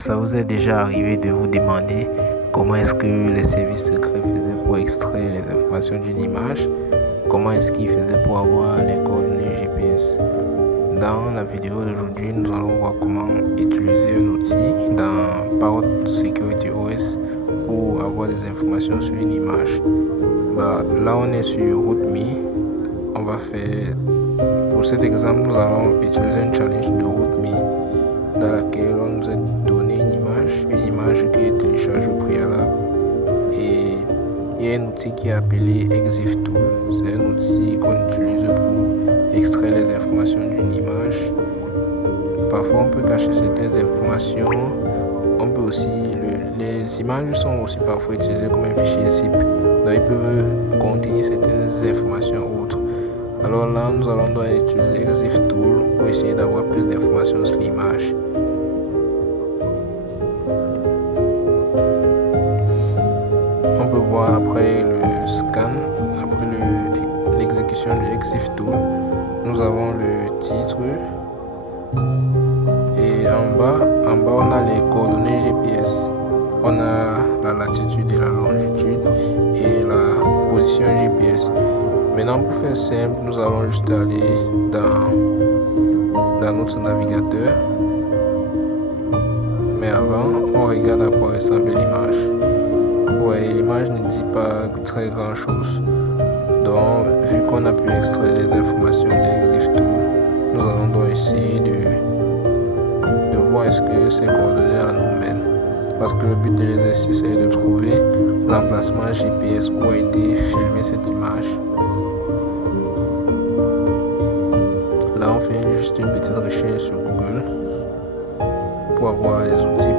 Ça vous est déjà arrivé de vous demander comment est-ce que les services secrets faisaient pour extraire les informations d'une image? Comment est-ce qu'ils faisaient pour avoir les coordonnées GPS? Dans la vidéo d'aujourd'hui, nous allons voir comment utiliser un outil dans Parrot Security OS pour avoir des informations sur une image. Là, on est sur RootMe. On va faire, pour cet exemple, nous allons utiliser un challenge de RootMe dans laquelle on nous a donné une image qui est téléchargée au préalable, et il y a un outil qui est appelé ExifTool. C'est un outil qu'on utilise pour extraire les informations d'une image. Parfois on peut cacher certaines informations. On peut aussi, les images sont aussi parfois utilisées comme un fichier zip, donc ils peuvent contenir certaines informations autres. Alors là, nous allons devoir utiliser ExifTool pour essayer d'avoir plus d'informations sur l'image. On peut voir après le scan, après l'exécution de ExifTool, nous avons le titre, et en bas on a les coordonnées GPS. On a la latitude et la longitude et la position GPS. Maintenant, pour faire simple, nous allons juste aller dans notre navigateur. Mais avant, on regarde à quoi ressemble l'image. Ouais, l'image ne dit pas très grand chose. Donc, vu qu'on a pu extraire les informations d'ExifTool, nous allons donc essayer de voir est-ce que ces coordonnées-là nous mènent. Parce que le but de l'exercice est de trouver l'emplacement GPS où a été filmée cette image. Là, on fait juste une petite recherche sur Google pour avoir les outils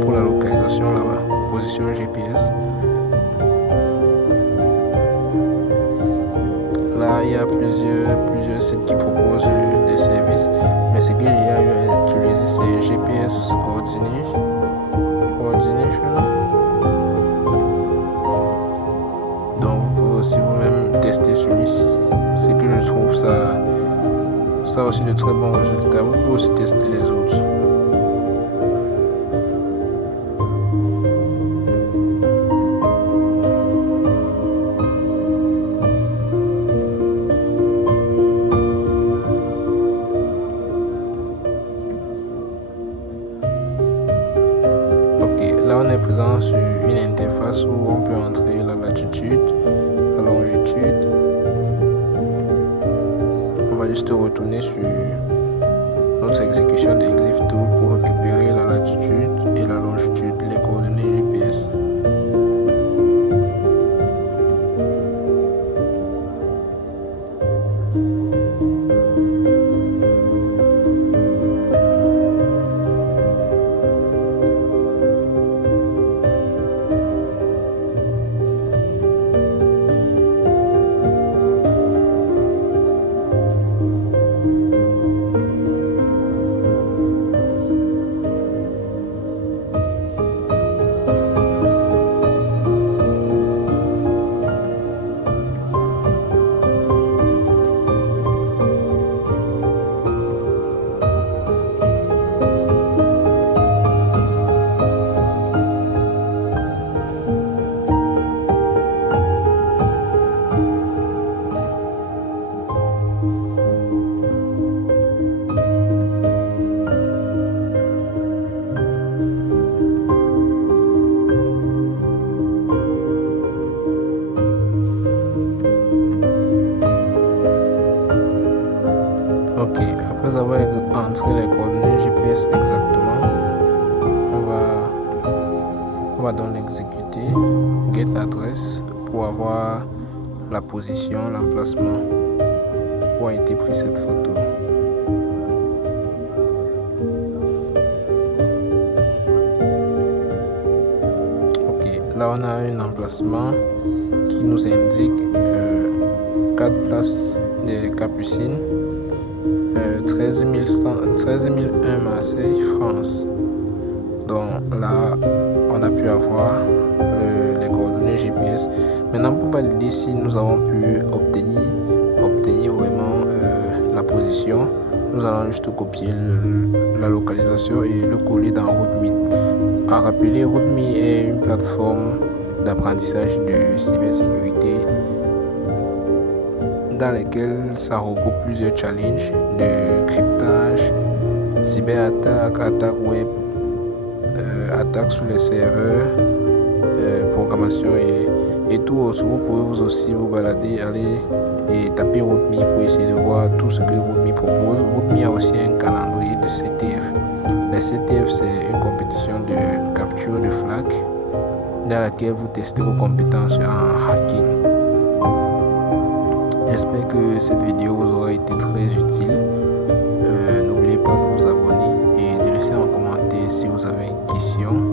pour la localisation, la position GPS. Là, il y a plusieurs sites qui proposent des services, mais ce que j'ai eu à utiliser, c'est GPS Coordination. Donc, vous pouvez aussi vous-même tester celui-ci. Ce que je trouve, ça a aussi de très bons résultats. Vous pouvez aussi tester les autres. Là, on est présent sur une interface où on peut entrer la latitude, la longitude. On va juste retourner sur notre exécution de ExifTool pour récupérer la latitude et la longitude, les coordonnées GPS. Ok, après avoir entré les coordonnées GPS exactement, on va donc l'exécuter, get address, pour avoir la position, l'emplacement où a été prise cette photo. Ok, là on a un emplacement qui nous indique 4 places des Capucines, 13 001 Marseille, France. Donc là, on a pu avoir les coordonnées GPS. Maintenant, pour valider si nous avons pu obtenir vraiment la position, nous allons juste copier la localisation et le coller dans RootMe. À rappeler, RootMe est une plateforme d'apprentissage de cybersécurité dans laquelle ça regroupe plusieurs challenges de cryptage, cyberattaques, attaques web, attaques sur les serveurs, programmation et tout autre. Vous pouvez vous aussi vous balader, aller et taper RootMe pour essayer de voir tout ce que RootMe propose. RootMe a aussi un calendrier de CTF. La CTF, c'est une compétition de capture de flag dans laquelle vous testez vos compétences en hacking. J'espère que cette vidéo vous aura été très utile. N'oubliez pas de vous abonner et de laisser un commentaire si vous avez une question.